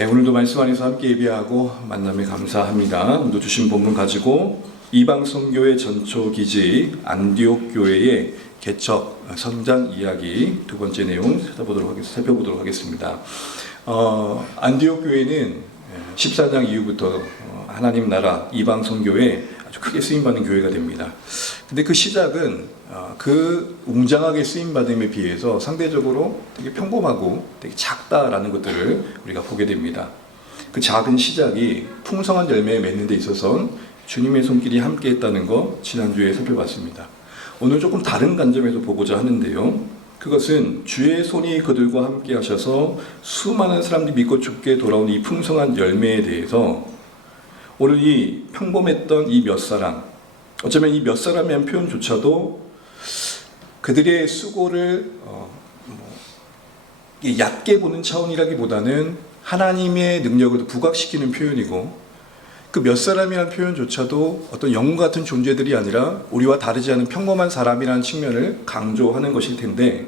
네, 오늘도 말씀 안에서 함께 예배하고 만남에 감사합니다. 오늘도 주신 본문 가지고 이방선교회 전초기지 안디옥 교회의 개척 성장 이야기 두 번째 내용 살펴보도록 하겠습니다. 안디옥 교회는 14장 이후부터 하나님 나라 이방선교회 아주 크게 쓰임받는 교회가 됩니다. 근데 그 시작은 그 웅장하게 쓰임받음에 비해서 상대적으로 되게 평범하고 되게 작다라는 것들을 우리가 보게 됩니다. 그 작은 시작이 풍성한 열매에 맺는 데 있어서는 주님의 손길이 함께 했다는 거 지난주에 살펴봤습니다. 오늘 조금 다른 관점에서 보고자 하는데요. 그것은 주의 손이 그들과 함께 하셔서 수많은 사람들이 믿고 죽게 돌아온 이 풍성한 열매에 대해서 오늘 이 평범했던 이 몇 사람, 어쩌면 이 몇 사람이라는 표현조차도 그들의 수고를 얕게 보는 차원이라기보다는 하나님의 능력을 부각시키는 표현이고, 그 몇 사람이라는 표현조차도 어떤 영웅 같은 존재들이 아니라 우리와 다르지 않은 평범한 사람이라는 측면을 강조하는 것일 텐데,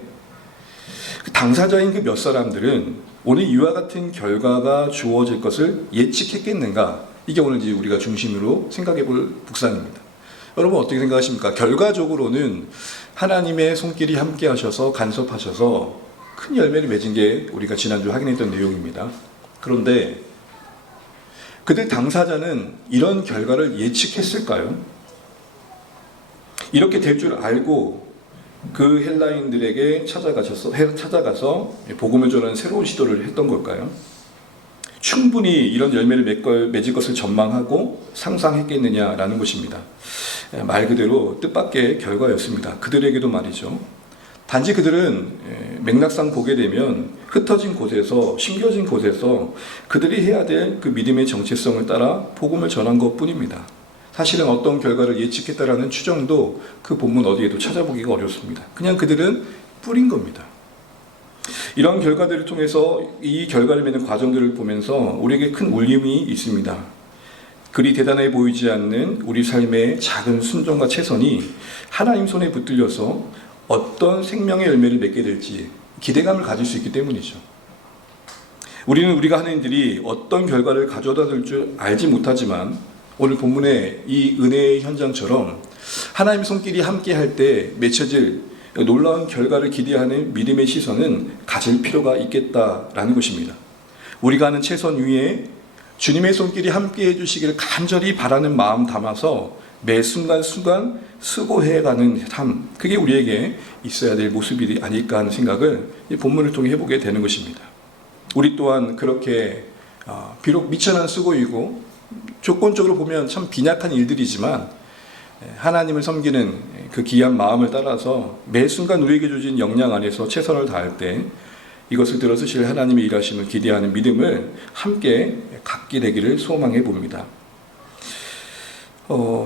그 당사자인 그 몇 사람들은 오늘 이와 같은 결과가 주어질 것을 예측했겠는가? 이게 오늘 이제 우리가 중심으로 생각해 볼 북상입니다. 여러분 어떻게 생각하십니까? 결과적으로는 하나님의 손길이 함께 하셔서 간섭하셔서 큰 열매를 맺은 게 우리가 지난주 확인했던 내용입니다. 그런데 그들 당사자는 이런 결과를 예측했을까요? 이렇게 될 줄 알고 그 헬라인들에게 찾아가서 복음을 전하는 새로운 시도를 했던 걸까요? 충분히 이런 열매를 맺을 것을 전망하고 상상했겠느냐라는 것입니다. 말 그대로 뜻밖의 결과였습니다. 그들에게도 말이죠. 단지 그들은 맥락상 보게 되면 흩어진 곳에서, 심겨진 곳에서 그들이 해야 될 그 믿음의 정체성을 따라 복음을 전한 것뿐입니다. 사실은 어떤 결과를 예측했다라는 추정도 그 본문 어디에도 찾아보기가 어렵습니다. 그냥 그들은 뿌린 겁니다. 이런 결과들을 통해서 이 결과를 맺는 과정들을 보면서 우리에게 큰 울림이 있습니다. 그리 대단해 보이지 않는 우리 삶의 작은 순종과 최선이 하나님 손에 붙들려서 어떤 생명의 열매를 맺게 될지 기대감을 가질 수 있기 때문이죠. 우리는 우리가 하는 일들이 어떤 결과를 가져다 줄 줄 알지 못하지만 오늘 본문의 이 은혜의 현장처럼 하나님의 손길이 함께 할 때 맺혀질 놀라운 결과를 기대하는 믿음의 시선은 가질 필요가 있겠다라는 것입니다. 우리가 하는 최선 위에 주님의 손길이 함께 해주시기를 간절히 바라는 마음 담아서 매 순간순간 수고해가는 삶, 그게 우리에게 있어야 될 모습이 아닐까 하는 생각을 이 본문을 통해 해보게 되는 것입니다. 우리 또한 그렇게 비록 미천한 수고이고 조건적으로 보면 참 빈약한 일들이지만 하나님을 섬기는 그 귀한 마음을 따라서 매 순간 우리에게 주어진 역량 안에서 최선을 다할 때 이것을 들어 쓰실 하나님의 일하심을 기대하는 믿음을 함께 갖게 되기를 소망해 봅니다.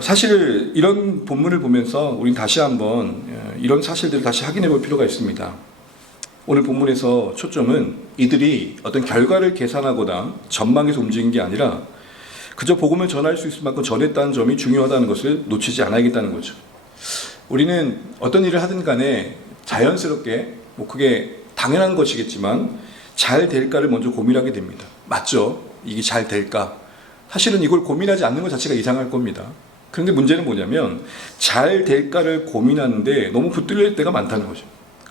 사실 이런 본문을 보면서 우리는 다시 한번 이런 사실들을 다시 확인해 볼 필요가 있습니다. 오늘 본문에서 초점은 이들이 어떤 결과를 계산하거나 전망해서 움직인 게 아니라 그저 복음을 전할 수 있을 만큼 전했다는 점이 중요하다는 것을 놓치지 않아야겠다는 거죠. 우리는 어떤 일을 하든 간에 자연스럽게 그게 당연한 것이겠지만 잘 될까를 먼저 고민하게 됩니다. 맞죠? 이게 잘 될까? 사실은 이걸 고민하지 않는 것 자체가 이상할 겁니다. 그런데 문제는 뭐냐면 잘 될까를 고민하는데 너무 붙들릴 때가 많다는 거죠.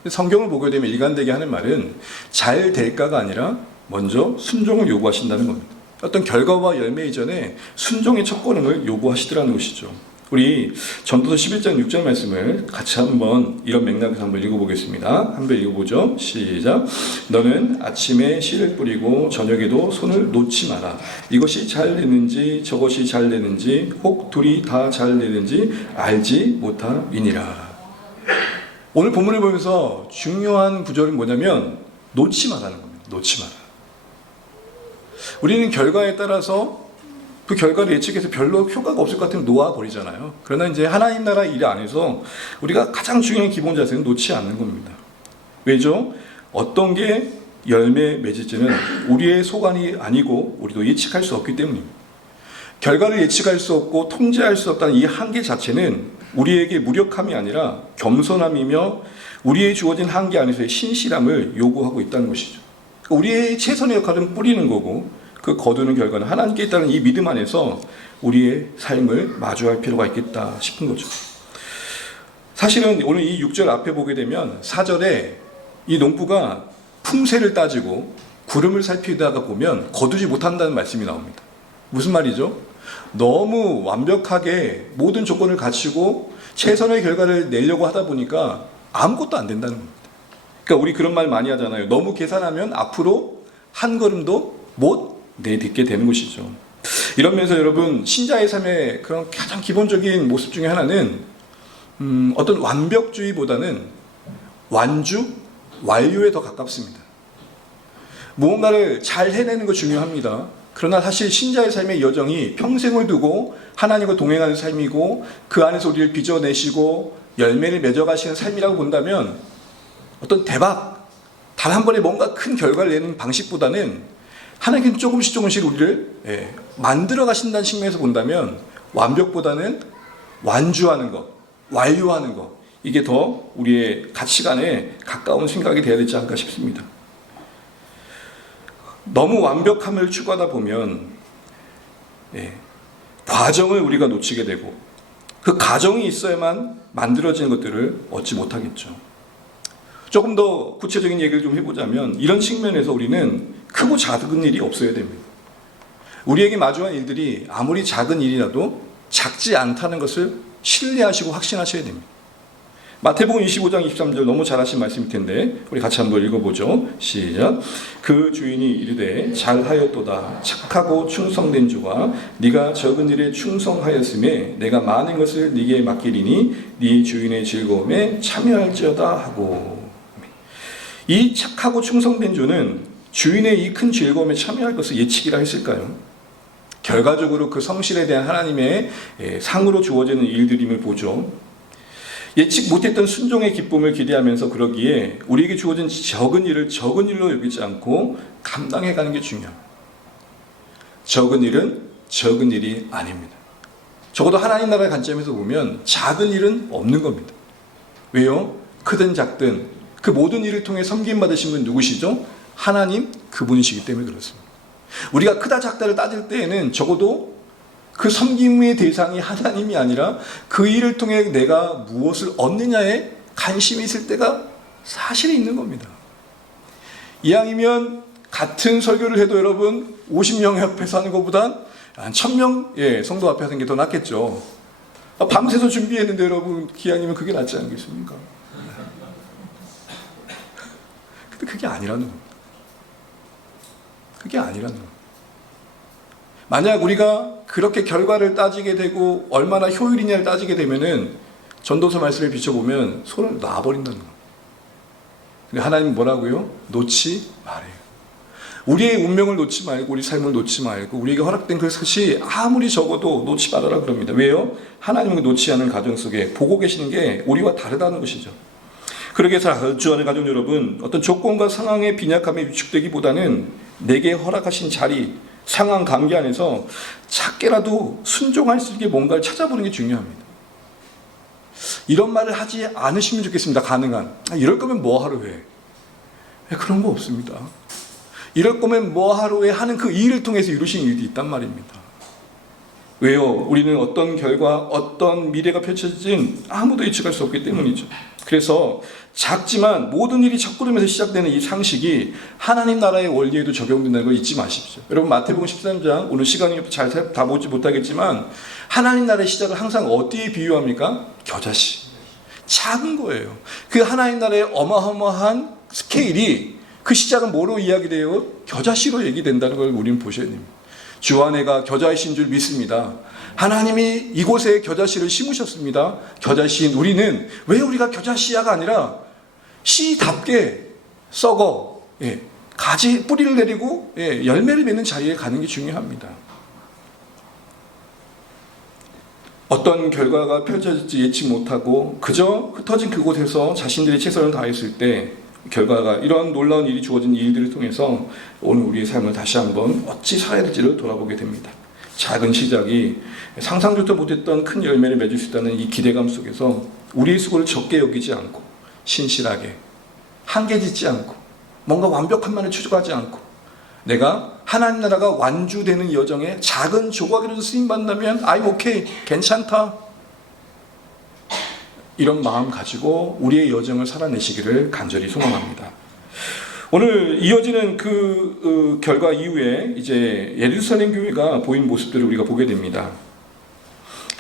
성경을 보게 되면 일관되게 하는 말은 잘 될까가 아니라 먼저 순종을 요구하신다는 겁니다. 어떤 결과와 열매 이전에 순종의 첫걸음을 요구하시더라는 것이죠. 우리 전도서 11장 6절 말씀을 같이 한번 이런 맥락에서 한번 읽어보겠습니다. 한번 읽어보죠. 시작. 너는 아침에 씨를 뿌리고 저녁에도 손을 놓지 마라. 이것이 잘 되는지 저것이 잘 되는지 혹 둘이 다 잘 되는지 알지 못함이니라. 오늘 본문을 보면서 중요한 구절은 뭐냐면 놓지 마라는 겁니다. 놓지 마라. 우리는 결과에 따라서 그 결과를 예측해서 별로 효과가 없을 것 같으면 놓아버리잖아요. 그러나 이제 하나님 나라 일 안에서 우리가 가장 중요한 기본 자세는 놓지 않는 겁니다. 왜죠? 어떤 게 열매 맺을지는 우리의 소관이 아니고 우리도 예측할 수 없기 때문입니다. 결과를 예측할 수 없고 통제할 수 없다는 이 한계 자체는 우리에게 무력함이 아니라 겸손함이며 우리의 주어진 한계 안에서의 신실함을 요구하고 있다는 것이죠. 우리의 최선의 역할은 뿌리는 거고 그 거두는 결과는 하나님께 있다는 이 믿음 안에서 우리의 삶을 마주할 필요가 있겠다 싶은 거죠. 사실은 오늘 이 6절 앞에 보게 되면 4절에 이 농부가 품새를 따지고 구름을 살피다가 보면 거두지 못한다는 말씀이 나옵니다. 무슨 말이죠? 너무 완벽하게 모든 조건을 갖추고 최선의 결과를 내려고 하다 보니까 아무것도 안 된다는 겁니다. 그러니까 우리 그런 말 많이 하잖아요. 너무 계산하면 앞으로 한 걸음도 못 내딛게 되는 것이죠. 이런 면에서 여러분, 신자의 삶의 그런 가장 기본적인 모습 중에 하나는 어떤 완벽주의보다는 완주, 완료에 더 가깝습니다. 무언가를 잘 해내는 거 중요합니다. 그러나 사실 신자의 삶의 여정이 평생을 두고 하나님과 동행하는 삶이고 그 안에서 우리를 빚어내시고 열매를 맺어가시는 삶이라고 본다면 어떤 대박, 단 한 번에 뭔가 큰 결과를 내는 방식보다는 하나님께서 조금씩 우리를 만들어 가신다는 측면에서 본다면 완벽보다는 완주하는 것, 완료하는 것, 이게 더 우리의 가치관에 가까운 생각이 되어야 되지 않을까 싶습니다. 너무 완벽함을 추구하다 보면 과정을 우리가 놓치게 되고 그 과정이 있어야만 만들어지는 것들을 얻지 못하겠죠. 조금 더 구체적인 얘기를 좀 해보자면 이런 측면에서 우리는 크고 작은 일이 없어야 됩니다. 우리에게 마주한 일들이 아무리 작은 일이라도 작지 않다는 것을 신뢰하시고 확신하셔야 됩니다. 마태복음 25장 23절 너무 잘 하신 말씀일 텐데 우리 같이 한번 읽어보죠. 시작. 그 주인이 이르되 잘하였도다 착하고 충성된 주가 네가 적은 일에 충성하였음에 내가 많은 것을 네게 맡기리니 네 주인의 즐거움에 참여할지어다 하고. 이 착하고 충성된 주는 주인의 이 큰 즐거움에 참여할 것을 예측이라 했을까요? 결과적으로 그 성실에 대한 하나님의 상으로 주어지는 일들임을 보죠. 예측 못했던 순종의 기쁨을 기대하면서 그러기에 우리에게 주어진 적은 일을 적은 일로 여기지 않고 감당해가는 게 중요합니다. 적은 일은 적은 일이 아닙니다. 적어도 하나님 나라의 관점에서 보면 작은 일은 없는 겁니다. 왜요? 크든 작든 그 모든 일을 통해 섬김 받으신 분 누구시죠? 하나님 그분이시기 때문에 그렇습니다. 우리가 크다 작다를 따질 때에는 적어도 그 섬김의 대상이 하나님이 아니라 그 일을 통해 내가 무엇을 얻느냐에 관심이 있을 때가 사실에 있는 겁니다. 이왕이면 같은 설교를 해도 여러분 50명 앞에서 하는 것보단 한 1000명 성도 앞에 하는 게 더 낫겠죠. 밤새서 준비했는데 여러분 기왕이면 그게 낫지 않겠습니까? 근데 그게 아니라는 겁니다. 그게 아니라는 겁니다. 만약 우리가 그렇게 결과를 따지게 되고 얼마나 효율이냐를 따지게 되면은 전도서 말씀을 비춰보면 손을 놔버린다는 겁니다. 근데 하나님은 뭐라고요? 놓지 말아요. 우리의 운명을 놓지 말고 우리 삶을 놓지 말고 우리에게 허락된 그것이 아무리 적어도 놓지 말아라 그럽니다. 왜요? 하나님은 놓지 않은 가정 속에 보고 계시는 게 우리와 다르다는 것이죠. 그러게 해서 주안의 가족 여러분, 어떤 조건과 상황의 빈약함에 위축되기보다는 내게 허락하신 자리, 상황 관계 안에서 작게라도 순종할 수 있게 뭔가를 찾아보는 게 중요합니다. 이런 말을 하지 않으시면 좋겠습니다. 가능한. 이럴 거면 뭐 하러 해? 그런 거 없습니다. 이럴 거면 뭐 하러 해 하는 그 일을 통해서 이루신 일이 있단 말입니다. 왜요? 우리는 어떤 결과, 어떤 미래가 펼쳐질진 아무도 예측할 수 없기 때문이죠. 그래서 작지만 모든 일이 첫걸음에서 시작되는 이 상식이 하나님 나라의 원리에도 적용된다는 걸 잊지 마십시오. 여러분 마태복음 13장 오늘 시간이 잘 다 보지 못하겠지만 하나님 나라의 시작을 항상 어디에 비유합니까? 겨자씨. 작은 거예요. 그 하나님 나라의 어마어마한 스케일이 그 시작은 뭐로 이야기돼요? 겨자씨로 얘기된다는 걸 우리는 보셔야 됩니다. 주 안에가 겨자씨인 줄 믿습니다. 하나님이 이곳에 겨자씨를 심으셨습니다. 겨자씨인 우리는 왜 우리가 겨자씨야가 아니라 씨답게 썩어 가지 뿌리를 내리고 열매를 맺는 자리에 가는 게 중요합니다. 어떤 결과가 펼쳐질지 예측 못하고 그저 흩어진 그곳에서 자신들이 최선을 다했을 때 결과가 이런 놀라운 일이 주어진 일들을 통해서 오늘 우리의 삶을 다시 한번 어찌 살아야 될지를 돌아보게 됩니다. 작은 시작이 상상조차 못했던 큰 열매를 맺을 수 있다는 이 기대감 속에서 우리의 수고를 적게 여기지 않고 신실하게 한계 짓지 않고 뭔가 완벽함만을 추구하지 않고 내가 하나님 나라가 완주되는 여정에 작은 조각이라도 쓰임 받는다면 I'm okay, 괜찮다. 이런 마음 가지고 우리의 여정을 살아내시기를 간절히 소망합니다. 오늘 이어지는 그 결과 이후에 이제 예루살렘 교회가 보인 모습들을 우리가 보게 됩니다.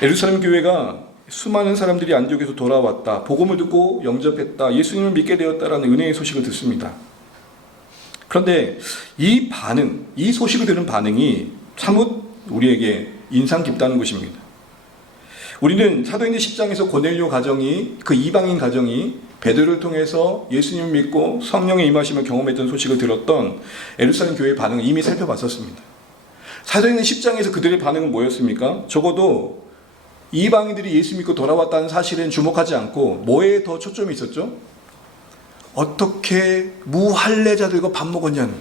예루살렘 교회가 수많은 사람들이 안디옥에서 돌아왔다, 복음을 듣고 영접했다, 예수님을 믿게 되었다라는 은혜의 소식을 듣습니다. 그런데 이 반응, 이 소식을 들은 반응이 사뭇 우리에게 인상 깊다는 것입니다. 우리는 사도행전 10장에서 고넬료 가정이, 그 이방인 가정이 베드로를 통해서 예수님을 믿고 성령의 임하심을 경험했던 소식을 들었던 예루살렘 교회의 반응을 이미 살펴봤었습니다. 사도행전 10장에서 그들의 반응은 뭐였습니까? 적어도 이방인들이 예수 믿고 돌아왔다는 사실은 주목하지 않고 뭐에 더 초점이 있었죠? 어떻게 무할례자들과 밥 먹었냐는,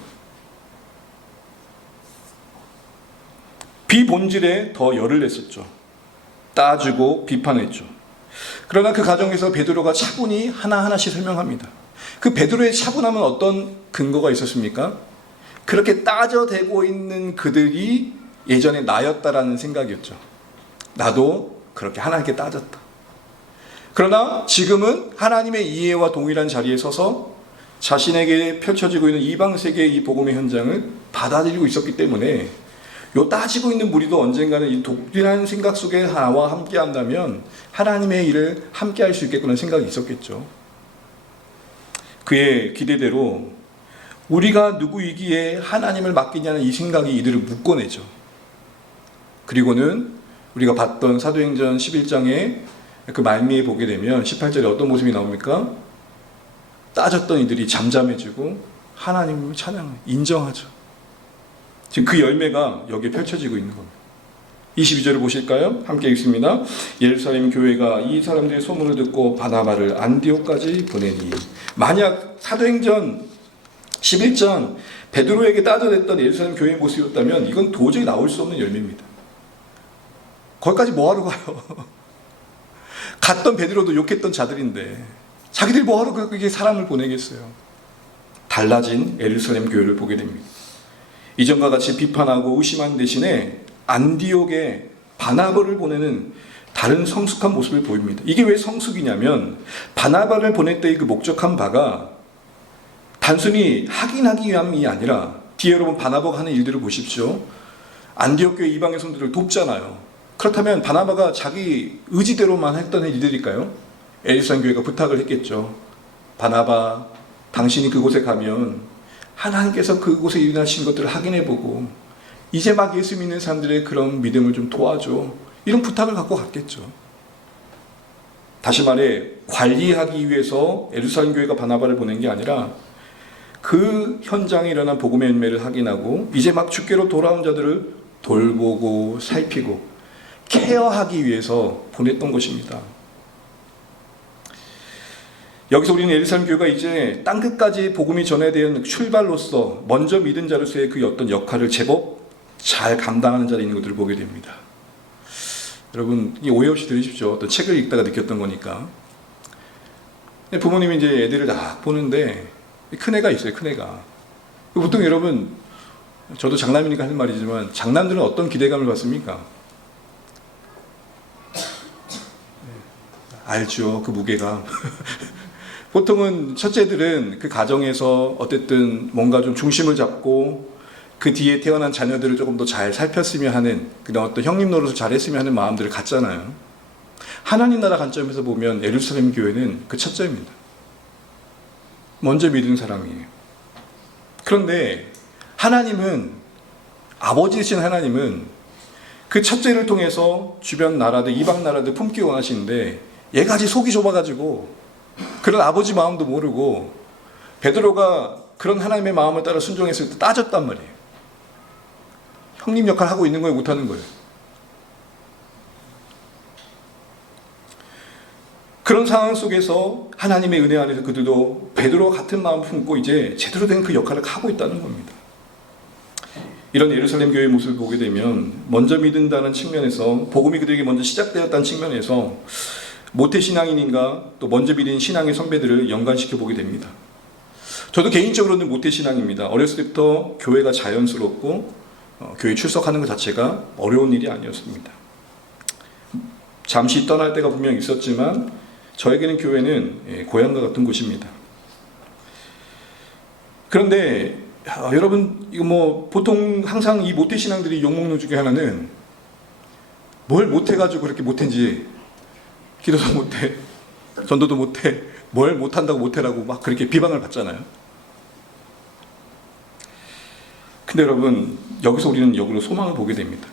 비본질에 더 열을 냈었죠. 따지고 비판했죠. 그러나 그 과정에서 베드로가 차분히 하나하나씩 설명합니다. 그 베드로의 차분함은 어떤 근거가 있었습니까? 그렇게 따져대고 있는 그들이 예전에 나였다라는 생각이었죠. 나도 그렇게 하나님께 따졌다. 그러나 지금은 하나님의 이해와 동일한 자리에 서서 자신에게 펼쳐지고 있는 이방 세계의 이 복음의 현장을 받아들이고 있었기 때문에 요 따지고 있는 무리도 언젠가는 이 독특한 생각 속에 나와 함께 한다면 하나님의 일을 함께 할 수 있겠구나 생각이 있었겠죠. 그의 기대대로 우리가 누구이기에 하나님을 맡기냐는 이 생각이 이들을 묶어내죠. 그리고는 우리가 봤던 사도행전 11장에 그 말미에 보게 되면 18절에 어떤 모습이 나옵니까? 따졌던 이들이 잠잠해지고 하나님을 찬양하고 인정하죠. 지금 그 열매가 여기에 펼쳐지고 있는 겁니다. 22절을 보실까요? 함께 읽습니다. 예루살렘 교회가 이 사람들의 소문을 듣고 바나바를 안디옥까지 보내니. 만약 사도행전 11장 베드로에게 따져냈던 예루살렘 교회의 모습이었다면 이건 도저히 나올 수 없는 열매입니다. 거기까지 뭐하러 가요? 갔던 베드로도 욕했던 자들인데 자기들이 뭐하러 그렇게 사람을 보내겠어요? 달라진 예루살렘 교회를 보게 됩니다. 이전과 같이 비판하고 의심하는 대신에 안디옥에 바나바를 보내는 다른 성숙한 모습을 보입니다. 이게 왜 성숙이냐면 바나바를 보낼 때의 그 목적한 바가 단순히 확인하기 위함이 아니라, 뒤에 여러분 바나바가 하는 일들을 보십시오. 안디옥 교회 이방의 성도들을 돕잖아요. 그렇다면 바나바가 자기 의지대로만 했던 일들일까요? 예루살렘 교회가 부탁을 했겠죠. 바나바, 당신이 그곳에 가면 하나님께서 그곳에 일어나신 것들을 확인해보고 이제 막 예수 믿는 사람들의 그런 믿음을 좀 도와줘, 이런 부탁을 갖고 갔겠죠. 다시 말해 관리하기 위해서 예루살렘 교회가 바나바를 보낸 게 아니라 그 현장에 일어난 복음의 열매를 확인하고 이제 막 주께로 돌아온 자들을 돌보고 살피고 케어하기 위해서 보냈던 것입니다. 여기서 우리는 예루살렘 교회가 이제 땅끝까지 복음이 전해되는 출발로서 먼저 믿은 자로서의 그 어떤 역할을 제법 잘 감당하는 자리에 있는 것들을 보게 됩니다. 여러분, 이 오해 없이 들으십시오. 어떤 책을 읽다가 느꼈던 거니까. 부모님이 이제 애들을 딱 보는데 큰애가 있어요. 큰애가. 보통 여러분, 저도 장남이니까 하는 말이지만 장남들은 어떤 기대감을 받습니까? 알죠. 그 무게감. 보통은 첫째들은 그 가정에서 어쨌든 뭔가 좀 중심을 잡고 그 뒤에 태어난 자녀들을 조금 더 잘 살폈으면 하는 그런 어떤 형님 노릇을 잘했으면 하는 마음들을 갖잖아요. 하나님 나라 관점에서 보면 예루살렘 교회는 그 첫째입니다. 먼저 믿은 사람이에요. 그런데 하나님은, 아버지이신 하나님은 그 첫째를 통해서 주변 나라들, 이방 나라들 품기 원하시는데 얘가 아직 속이 좁아가지고 그런 아버지 마음도 모르고 베드로가 그런 하나님의 마음을 따라 순종했을 때 따졌단 말이에요. 형님 역할 하고 있는 거예요, 못하는 거예요? 그런 상황 속에서 하나님의 은혜 안에서 그들도 베드로와 같은 마음을 품고 이제 제대로 된 그 역할을 하고 있다는 겁니다. 이런 예루살렘 교회의 모습을 보게 되면 먼저 믿는다는 측면에서, 복음이 그들에게 먼저 시작되었다는 측면에서 모태신앙인인가 또 먼저 믿은 신앙의 선배들을 연관시켜 보게 됩니다. 저도 개인적으로는 모태신앙입니다. 어렸을 때부터 교회가 자연스럽고 교회 출석하는 것 자체가 어려운 일이 아니었습니다. 잠시 떠날 때가 분명히 있었지만 저에게는 교회는 고향과 같은 곳입니다. 그런데 여러분, 이거 뭐 보통 항상 이 모태신앙들이 욕먹는 중에 하나는 뭘 못해가지고 그렇게 못했는지, 기도도 못해, 전도도 못해, 뭘 못한다고 못해라고 막 그렇게 비방을 받잖아요. 근데 여러분, 여기서 우리는 역으로 소망을 보게 됩니다.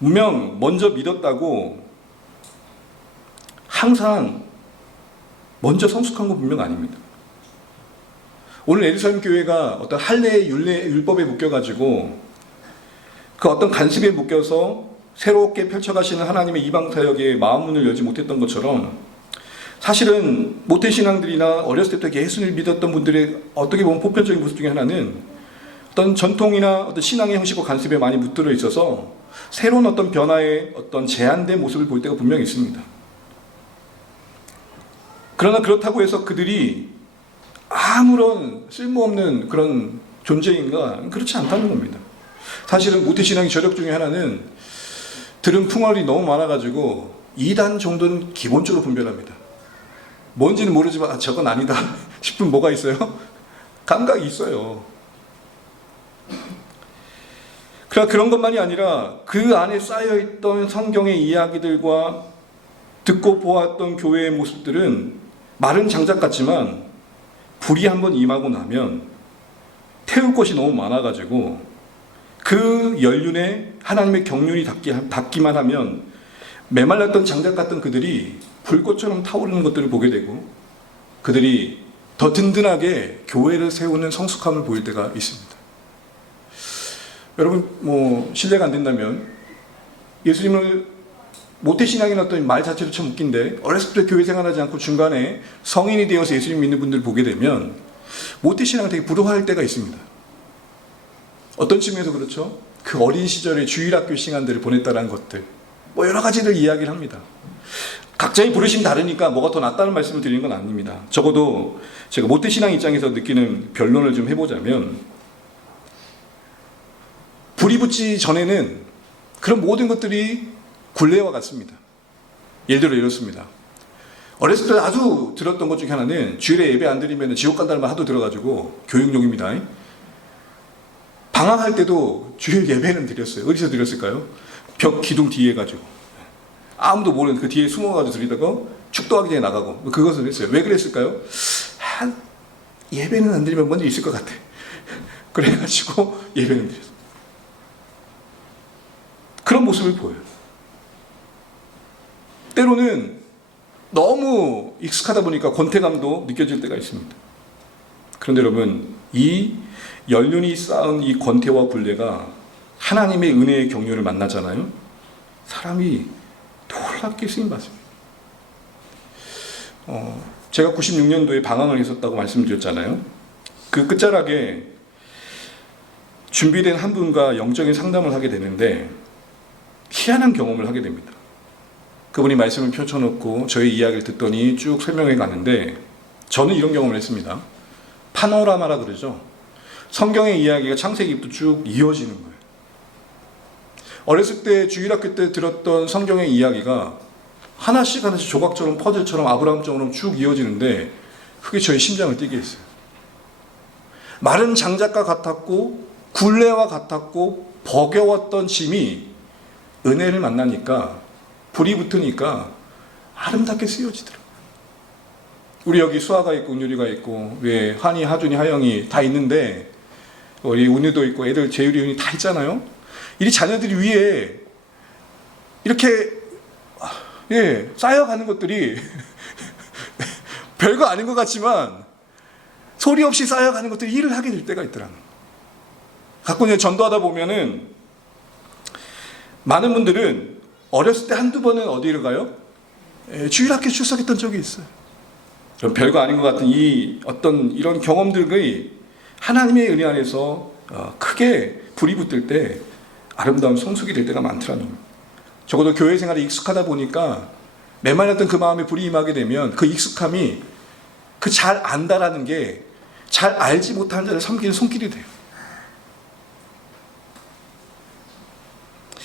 분명 먼저 믿었다고 항상 먼저 성숙한 건 분명 아닙니다. 오늘 예루살렘 교회가 어떤 할례의 율법에 묶여가지고 그 어떤 간습에 묶여서 새롭게 펼쳐가시는 하나님의 이방 사역에 마음문을 열지 못했던 것처럼, 사실은 모태신앙들이나 어렸을 때부터 예수를 믿었던 분들의 어떻게 보면 보편적인 모습 중에 하나는 어떤 전통이나 어떤 신앙의 형식과 간습에 많이 붙들어 있어서 새로운 어떤 변화의 어떤 제한된 모습을 볼 때가 분명히 있습니다. 그러나 그렇다고 해서 그들이 아무런 쓸모없는 그런 존재인가? 그렇지 않다는 겁니다. 사실은 모태신앙의 저력 중에 하나는 들은 풍월이 너무 많아가지고 2단 정도는 기본적으로 분별합니다. 뭔지는 모르지만 저건 아니다 싶은 뭐가 있어요? 감각이 있어요. 그런 것만이 아니라 그 안에 쌓여있던 성경의 이야기들과 듣고 보았던 교회의 모습들은 마른 장작 같지만 불이 한번 임하고 나면 태울 것이 너무 많아가지고 그 연륜에 하나님의 경륜이 닿기만 하면 메말랐던 장작 같던 그들이 불꽃처럼 타오르는 것들을 보게 되고 그들이 더 든든하게 교회를 세우는 성숙함을 보일 때가 있습니다. 여러분, 뭐 신뢰가 안 된다면 예수님을 모태신앙이라는 어떤 말 자체도 참 웃긴데, 어렸을 때 교회 생활하지 않고 중간에 성인이 되어서 예수님 믿는 분들을 보게 되면 모태신앙을 되게 부러워할 때가 있습니다. 어떤 측면에서 그렇죠? 그 어린 시절에 주일학교 시간들을 보냈다는 것들, 뭐 여러 가지를 이야기를 합니다. 각자의 부르심이 다르니까 뭐가 더 낫다는 말씀을 드리는 건 아닙니다. 적어도 제가 모태신앙 입장에서 느끼는 변론을 좀 해보자면, 불이 붙기 전에는 그런 모든 것들이 굴레와 같습니다. 예를 들어 이렇습니다. 어렸을 때 아주 들었던 것 중에 하나는 주일에 예배 안 드리면 지옥 간다는 말 하도 들어가지고 교육용입니다. 방학할 때도 주일 예배는 드렸어요. 어디서 드렸을까요? 벽 기둥 뒤에 가지고 아무도 모르는 그 뒤에 숨어가지고 드리다가 축도하기 전에 나가고 그것을 했어요. 왜 그랬을까요? 예배는 안 드리면 뭔지 있을 것 같아. 그래가지고 예배는 드렸어요. 그런 모습을 보여요. 때로는 너무 익숙하다 보니까 권태감도 느껴질 때가 있습니다. 그런데 여러분, 이 연륜이 쌓은 이 권태와 굴레가 하나님의 은혜의 경륜을 만나잖아요. 사람이 놀랍게 쓰임받습니다. 제가 96년도에 방황을 했었다고 말씀드렸잖아요. 그 끝자락에 준비된 한 분과 영적인 상담을 하게 되는데 희한한 경험을 하게 됩니다. 그분이 말씀을 펼쳐놓고 저의 이야기를 듣더니 쭉 설명해 가는데, 저는 이런 경험을 했습니다. 파노라마라 그러죠. 성경의 이야기가 창세기부터 쭉 이어지는 거예요. 어렸을 때 주일학교 때 들었던 성경의 이야기가 하나씩 조각처럼 퍼즐처럼 아브라함처럼 쭉 이어지는데 그게 저의 심장을 뛰게 했어요. 마른 장작과 같았고 굴레와 같았고 버겨웠던 짐이 은혜를 만나니까, 불이 붙으니까 아름답게 쓰여지더라고요. 우리 여기 수아가 있고 은율이가 있고 왜 한이, 하준이, 하영이 다 있는데 우리 은유도 있고 애들 재율이, 은이 다 있잖아요. 이 자녀들이 위에 이렇게 쌓여가는 것들이 별거 아닌 것 같지만 소리 없이 쌓여가는 것들이 일을 하게 될 때가 있더라고요. 가끔 이제 전도하다 보면은 많은 분들은 어렸을 때 한두 번은 어디를 가요? 주일학교 출석했던 적이 있어요. 별거 아닌 것 같은 이 어떤 이런 경험들의 하나님의 은혜 안에서 크게 불이 붙을 때 아름다운 성숙이 될 때가 많더라는 겁니다. 적어도 교회 생활에 익숙하다 보니까 메말랐던 그 마음에 불이 임하게 되면 그 익숙함이 그 잘 안다라는 게 잘 알지 못하는 자를 섬기는 손길이 돼요.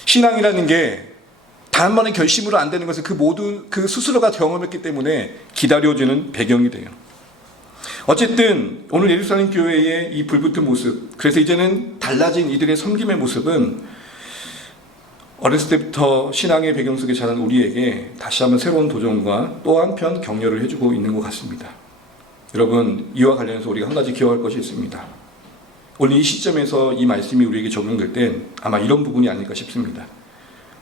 신앙이라는 게 단번에 결심으로 안 되는 것을 그 스스로가 경험했기 때문에 기다려주는 배경이 돼요. 어쨌든 오늘 예루살렘 교회의 이 불붙은 모습, 그래서 이제는 달라진 이들의 섬김의 모습은 어렸을 때부터 신앙의 배경 속에 자란 우리에게 다시 한번 새로운 도전과 또 한편 격려를 해주고 있는 것 같습니다. 여러분, 이와 관련해서 우리가 한 가지 기억할 것이 있습니다. 오늘 이 시점에서 이 말씀이 우리에게 적용될 땐 아마 이런 부분이 아닐까 싶습니다.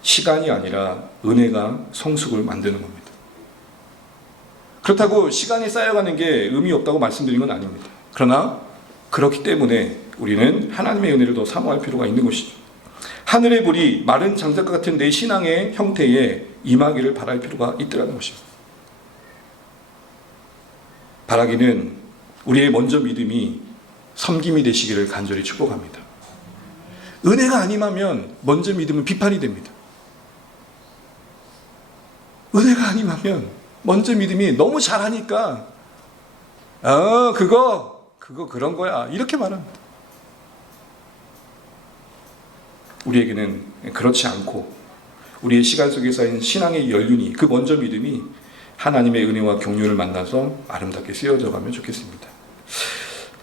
시간이 아니라 은혜가 성숙을 만드는 겁니다. 그렇다고 시간이 쌓여가는 게 의미 없다고 말씀드린 건 아닙니다. 그러나 그렇기 때문에 우리는 하나님의 은혜를 더 사모할 필요가 있는 것이죠. 하늘의 불이 마른 장작과 같은 내 신앙의 형태에 임하기를 바랄 필요가 있더라는 것입니다. 바라기는 우리의 먼저 믿음이 섬김이 되시기를 간절히 축복합니다. 은혜가 아니면 먼저 믿음은 비판이 됩니다. 은혜가 아니면 먼저 믿음이 너무 잘하니까 그거 그런 거야 이렇게 말합니다. 우리에게는 그렇지 않고 우리의 시간 속에 쌓인 신앙의 연륜이, 그 먼저 믿음이 하나님의 은혜와 경륜을 만나서 아름답게 쓰여져 가면 좋겠습니다.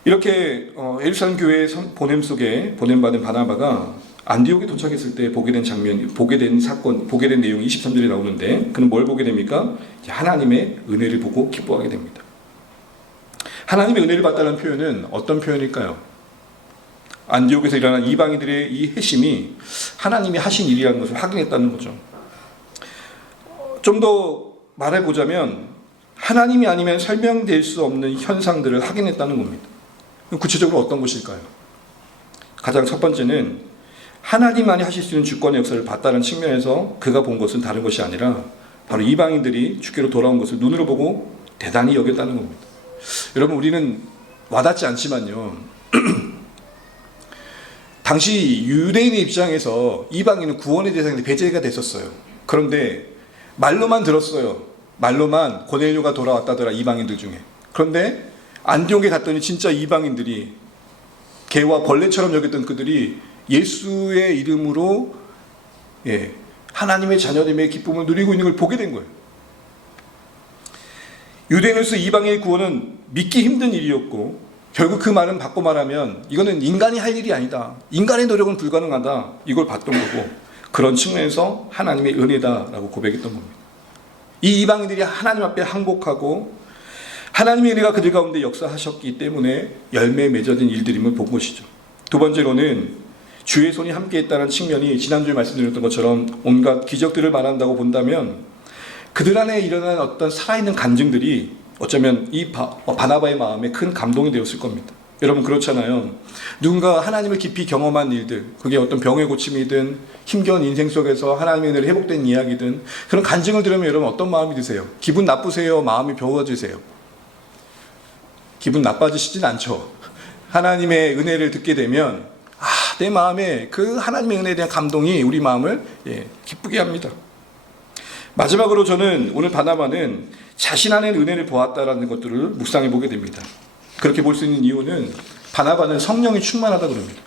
이렇게 예루살렘 교회의 보냄 속에 보냄받은 바나바가 안디옥에 도착했을 때 보게 된 장면, 보게 된 사건, 보게 된 내용이 23절에 나오는데 그는 뭘 보게 됩니까? 하나님의 은혜를 보고 기뻐하게 됩니다. 하나님의 은혜를 받다는 표현은 어떤 표현일까요? 안디옥에서 일어난 이방인들의 이 회심이 하나님이 하신 일이라는 것을 확인했다는 거죠. 좀 더 말해보자면 하나님이 아니면 설명될 수 없는 현상들을 확인했다는 겁니다. 구체적으로 어떤 것일까요? 가장 첫 번째는 하나님만이 하실 수 있는 주권의 역사를 봤다는 측면에서 그가 본 것은 다른 것이 아니라 바로 이방인들이 주께로 돌아온 것을 눈으로 보고 대단히 여겼다는 겁니다. 여러분, 우리는 와닿지 않지만요, 당시 유대인의 입장에서 이방인은 구원의 대상인데 배제가 됐었어요. 그런데 말로만 들었어요. 말로만 고넬료가 돌아왔다더라, 이방인들 중에. 그런데 안디옥에 갔더니 진짜 이방인들이, 개와 벌레처럼 여겼던 그들이 예수의 이름으로 하나님의 자녀됨의 기쁨을 누리고 있는 걸 보게 된 거예요. 유대인으로서 이방인의 구원은 믿기 힘든 일이었고, 결국 그 말은 바꿔 말하면 이거는 인간이 할 일이 아니다, 인간의 노력은 불가능하다, 이걸 봤던 거고, 그런 측면에서 하나님의 은혜다라고 고백했던 겁니다. 이 이방인들이 하나님 앞에 항복하고 하나님의 은혜가 그들 가운데 역사하셨기 때문에 열매에 맺어진 일들임을 본 것이죠. 두 번째로는 주의 손이 함께했다는 측면이 지난주에 말씀드렸던 것처럼 온갖 기적들을 말한다고 본다면 그들 안에 일어난 어떤 살아있는 간증들이 어쩌면 이 바나바의 마음에 큰 감동이 되었을 겁니다. 여러분, 그렇잖아요. 누군가 하나님을 깊이 경험한 일들, 그게 어떤 병의 고침이든 힘겨운 인생 속에서 하나님의 은혜로 회복된 이야기든, 그런 간증을 들으면 여러분 어떤 마음이 드세요? 기분 나쁘세요? 마음이 배워지세요? 기분 나빠지시진 않죠. 하나님의 은혜를 듣게 되면 내 마음에 그 하나님의 은혜에 대한 감동이 우리 마음을 기쁘게 합니다. 마지막으로 저는 오늘 바나바는 자신 안에 은혜를 보았다라는 것들을 묵상해 보게 됩니다. 그렇게 볼 수 있는 이유는 바나바는 성령이 충만하다 그럽니다.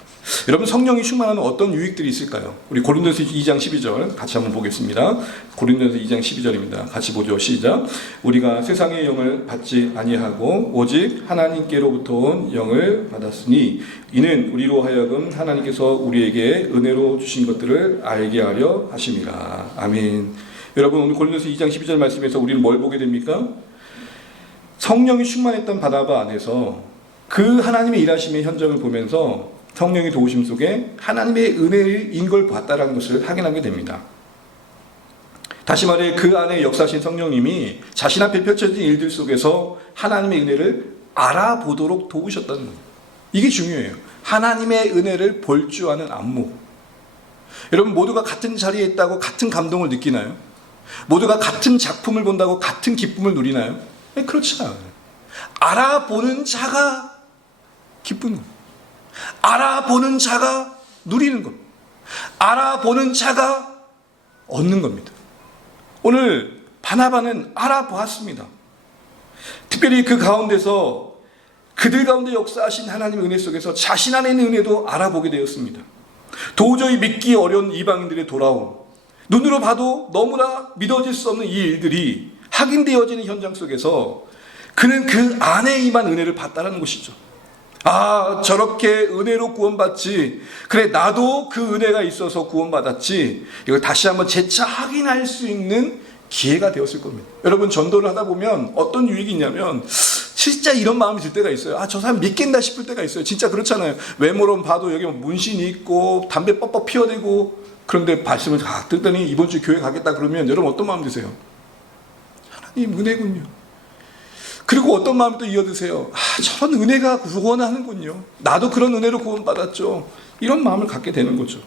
여러분, 성령이 충만하면 어떤 유익들이 있을까요? 우리 고린도서 2장 12절 같이 한번 보겠습니다. 고린도서 2장 12절입니다. 같이 보죠. 시작. 우리가 세상의 영을 받지 아니하고 오직 하나님께로부터 온 영을 받았으니 이는 우리로 하여금 하나님께서 우리에게 은혜로 주신 것들을 알게 하려 하심이라. 아멘. 여러분, 오늘 고린도서 2장 12절 말씀에서 우리는 뭘 보게 됩니까? 성령이 충만했던 바나바 안에서 그 하나님의 일하심의 현장을 보면서 성령의 도우심 속에 하나님의 은혜인 걸 봤다라는 것을 확인하게 됩니다. 다시 말해 그 안에 역사하신 성령님이 자신 앞에 펼쳐진 일들 속에서 하나님의 은혜를 알아보도록 도우셨다는 거예요. 이게 중요해요. 하나님의 은혜를 볼 줄 아는 안목. 여러분, 모두가 같은 자리에 있다고 같은 감동을 느끼나요? 모두가 같은 작품을 본다고 같은 기쁨을 누리나요? 그렇지 않아요. 알아보는 자가 기쁜 것, 알아보는 자가 누리는 것, 알아보는 자가 얻는 겁니다. 오늘 바나바는 알아보았습니다. 특별히 그 가운데서 그들 가운데 역사하신 하나님의 은혜 속에서 자신 안에 있는 은혜도 알아보게 되었습니다. 도저히 믿기 어려운 이방인들의 돌아옴, 눈으로 봐도 너무나 믿어질 수 없는 이 일들이 확인되어지는 현장 속에서 그는 그 안에 임한 은혜를 봤다는 것이죠. 아, 저렇게 은혜로 구원받지. 그래, 나도 그 은혜가 있어서 구원받았지. 이걸 다시 한번 재차 확인할 수 있는 기회가 되었을 겁니다. 여러분, 전도를 하다 보면 어떤 유익이 있냐면 진짜 이런 마음이 들 때가 있어요. 아, 저 사람 믿겠나 싶을 때가 있어요. 진짜 그렇잖아요. 외모로 봐도 여기 문신이 있고 담배 뻑뻑 피워대고, 그런데 말씀을 듣더니 이번 주 교회 가겠다 그러면 여러분 어떤 마음 드세요? 하나님 은혜군요. 그리고 어떤 마음이 또 이어드세요? 아, 저런 은혜가 구원하는군요. 나도 그런 은혜로 구원받았죠. 이런 마음을 갖게 되는 거죠.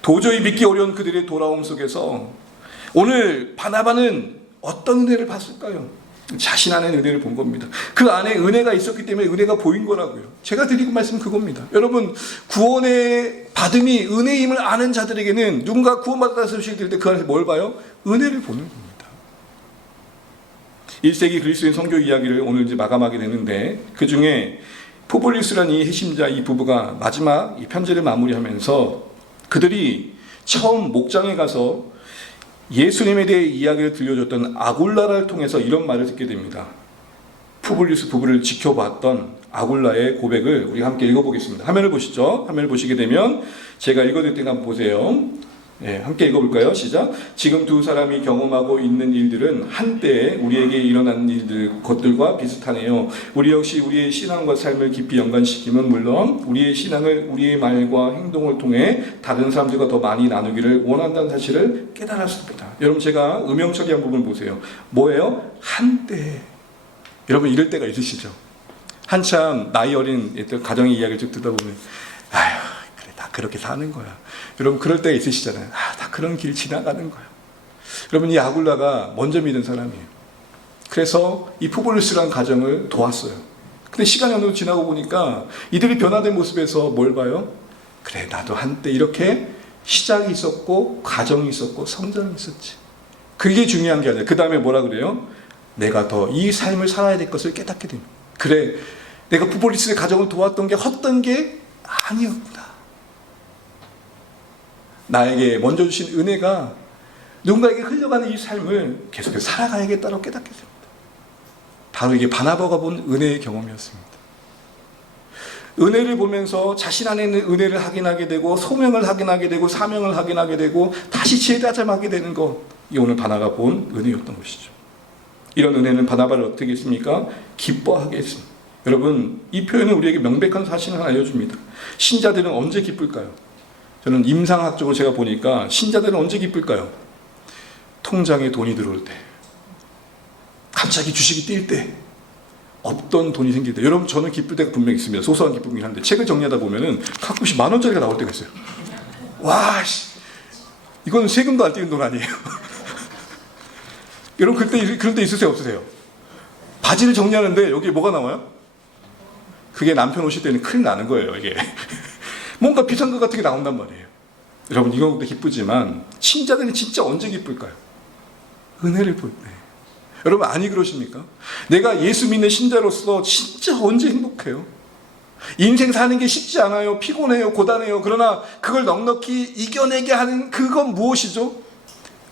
도저히 믿기 어려운 그들의 돌아옴 속에서 오늘 바나바는 어떤 은혜를 봤을까요? 자신 안에 은혜를 본 겁니다. 그 안에 은혜가 있었기 때문에 은혜가 보인 거라고요. 제가 드리고 말씀 그겁니다. 여러분, 구원의 받음이 은혜임을 아는 자들에게는 누군가 구원받았다는 소식을 들을 때 그 안에서 뭘 봐요? 은혜를 보는 겁니다. 1세기 그리스도인 선교 이야기를 오늘 이제 마감하게 되는데, 그 중에 푸블리우스라는 이 핵심자 이 부부가 마지막 이 편지를 마무리하면서 그들이 처음 목장에 가서 예수님에 대해 이야기를 들려줬던 아굴라를 통해서 이런 말을 듣게 됩니다. 푸블리우스 부부를 지켜봤던 아굴라의 고백을 우리가 함께 읽어보겠습니다. 화면을 보시죠. 화면을 보시게 되면 제가 읽어드릴 때가 한번 보세요. 네, 함께 읽어볼까요? 시작. 지금 두 사람이 경험하고 있는 일들은 한때 우리에게 일어난 것들과 비슷하네요. 우리 역시 우리의 신앙과 삶을 깊이 연관시키면 물론 우리의 신앙을 우리의 말과 행동을 통해 다른 사람들과 더 많이 나누기를 원한다는 사실을 깨달았습니다. 여러분, 제가 음영 처리한 부분 보세요. 뭐예요? 한때. 여러분, 이럴 때가 있으시죠? 한참 나이 어린 가정의 이야기를 쭉 듣다 보면 아휴, 그래, 다 그렇게 사는 거야. 여러분, 그럴 때가 있으시잖아요. 아, 다 그런 길 지나가는 거야. 여러분, 이 아굴라가 먼저 믿은 사람이에요. 그래서 이 푸블리우스라는 가정을 도왔어요. 근데 시간이 어느 정도 지나고 보니까 이들이 변화된 모습에서 뭘 봐요? 그래, 나도 한때 이렇게 시작이 있었고 과정이 있었고 성장이 있었지. 그게 중요한 게 아니라 그 다음에 뭐라 그래요? 내가 더 이 삶을 살아야 될 것을 깨닫게 됩니다. 그래, 내가 푸블리우스의 가정을 도왔던 게 헛된 게 아니었구나. 나에게 먼저 주신 은혜가 누군가에게 흘러가는 이 삶을 계속해서 살아가야겠다고 깨닫게 됩니다. 바로 이게 바나바가 본 은혜의 경험이었습니다. 은혜를 보면서 자신 안에 있는 은혜를 확인하게 되고 소명을 확인하게 되고 사명을 확인하게 되고 다시 재다짐하게 되는 것, 이 오늘 바나바가 본 은혜였던 것이죠. 이런 은혜는 바나바를 어떻게 했습니까? 기뻐하게 했습니다. 여러분, 이 표현은 우리에게 명백한 사실을 하나 알려줍니다. 신자들은 언제 기쁠까요? 저는 임상학적으로 제가 보니까 신자들은 언제 기쁠까요? 통장에 돈이 들어올 때, 갑자기 주식이 뛸 때, 없던 돈이 생길 때. 여러분, 저는 기쁠 때가 분명히 있습니다. 소소한 기쁨이긴 한데 책을 정리하다 보면은 가끔씩 10,000원짜리가 나올 때가 있어요. 와, 이거는 세금도 안 떼는 돈 아니에요? 여러분, 그때 그런 때 있으세요, 없으세요? 바지를 정리하는데 여기에 뭐가 나와요? 그게 남편 오실 때는 큰일 나는 거예요, 이게. 뭔가 비싼 것 같은 게 나온단 말이에요. 여러분, 이건 것도 기쁘지만 신자들은 진짜 언제 기쁠까요? 은혜를 볼 때. 여러분, 아니 그러십니까? 내가 예수 믿는 신자로서 진짜 언제 행복해요? 인생 사는 게 쉽지 않아요. 피곤해요. 고단해요. 그러나 그걸 넉넉히 이겨내게 하는 그건 무엇이죠?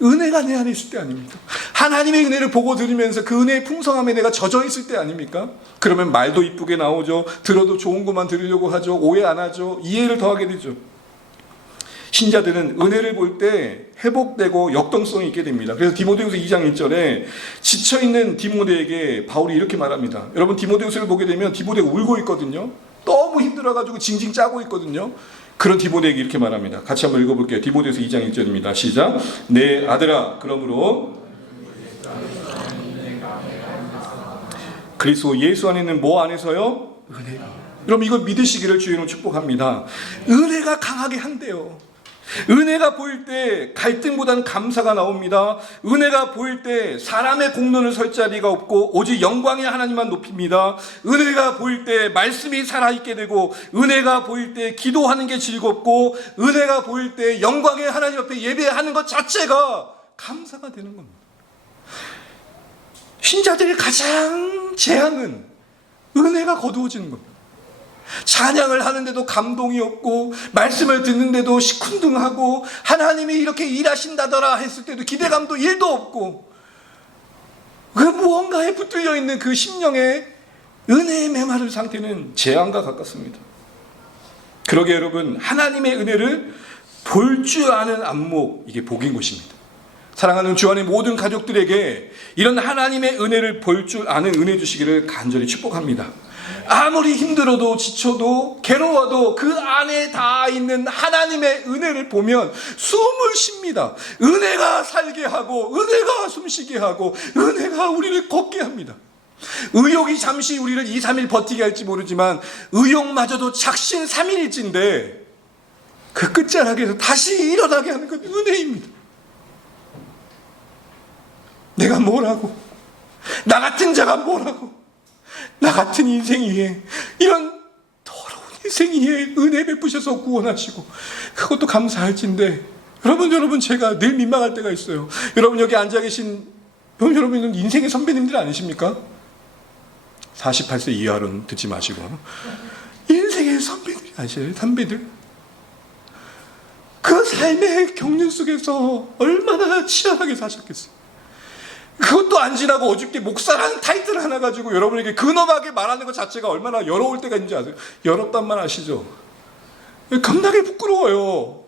은혜가 내 안에 있을 때 아닙니까? 하나님의 은혜를 보고 들으면서 그 은혜의 풍성함에 내가 젖어 있을 때 아닙니까? 그러면 말도 이쁘게 나오죠. 들어도 좋은 것만 들으려고 하죠. 오해 안 하죠. 이해를 더하게 되죠. 신자들은 은혜를 볼 때 회복되고 역동성이 있게 됩니다. 그래서 디모데후서 2장 1절에 지쳐있는 디모데에게 바울이 이렇게 말합니다. 여러분, 디모데후서를 보게 되면 디모데가 울고 있거든요. 너무 힘들어가지고 징징 짜고 있거든요. 그런 디모데에게 이렇게 말합니다. 같이 한번 읽어볼게요. 디모데후서 2장 1절입니다. 시작. 내 아들아, 그러므로 그리스도 예수 안에 있는 뭐 안에서요? 은혜. 여러분, 이거 믿으시기를 주의로 축복합니다. 은혜가 강하게 한대요. 은혜가 보일 때 갈등보다는 감사가 나옵니다. 은혜가 보일 때 사람의 공론을 설 자리가 없고 오직 영광의 하나님만 높입니다. 은혜가 보일 때 말씀이 살아있게 되고, 은혜가 보일 때 기도하는 게 즐겁고, 은혜가 보일 때 영광의 하나님 앞에 예배하는 것 자체가 감사가 되는 겁니다. 신자들의 가장 재앙은 은혜가 거두어지는 겁니다. 찬양을 하는데도 감동이 없고, 말씀을 듣는데도 시큰둥하고, 하나님이 이렇게 일하신다더라 했을 때도 기대감도 1도 없고, 그 무언가에 붙들려 있는 그 심령의 은혜의 메마른 상태는 재앙과 가깝습니다. 그러게 여러분, 하나님의 은혜를 볼 줄 아는 안목, 이게 복인 것입니다. 사랑하는 주 안의 모든 가족들에게 이런 하나님의 은혜를 볼 줄 아는 은혜 주시기를 간절히 축복합니다. 아무리 힘들어도 지쳐도 괴로워도 그 안에 다 있는 하나님의 은혜를 보면 숨을 쉽니다. 은혜가 살게 하고, 은혜가 숨쉬게 하고, 은혜가 우리를 걷게 합니다. 의욕이 잠시 우리를 2, 3일 버티게 할지 모르지만 의욕마저도 작심 3일일진데 그 끝자락에서 다시 일어나게 하는 건 은혜입니다. 내가 뭐라고, 나 같은 자가 뭐라고, 나 같은 인생 위에, 이런 더러운 인생 위에 은혜 베푸셔서 구원하시고, 그것도 감사할진데, 여러분 제가 늘 민망할 때가 있어요. 여러분 여기 앉아 계신 여러분은 인생의 선배님들 아니십니까? 48세 이하로는 듣지 마시고, 인생의 선배들이 아시죠? 선배들. 그 삶의 경륜 속에서 얼마나 치열하게 사셨겠어요. 그것도 안 지나고 어저께 목사라는 타이틀 하나 가지고 여러분에게 근엄하게 말하는 것 자체가 얼마나 여러울 때가 있는지 아세요? 여롭단 말 아시죠? 겁나게 부끄러워요.